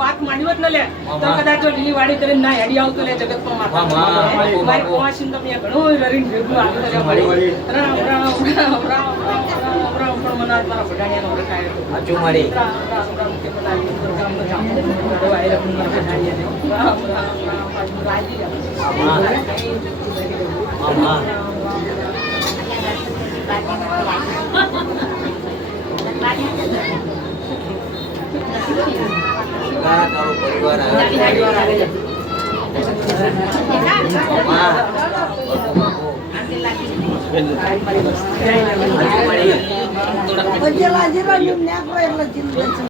વાત માંડી હોત ને લે તો કદાચ લીલી વાડી કરીને ના હેડી આવતો લે જગત માં મારી પહોંચીને તમે ઘણું રરીને ભેગું આવ્યું રામ રામ રામ રામ રામ પણ મનાત મારા ભડાણિયાનો રખાયો આજુ મારી રામ રામ રામ કે બનાવી રામ રામ રામ રાજી તારો પરિવાર આવે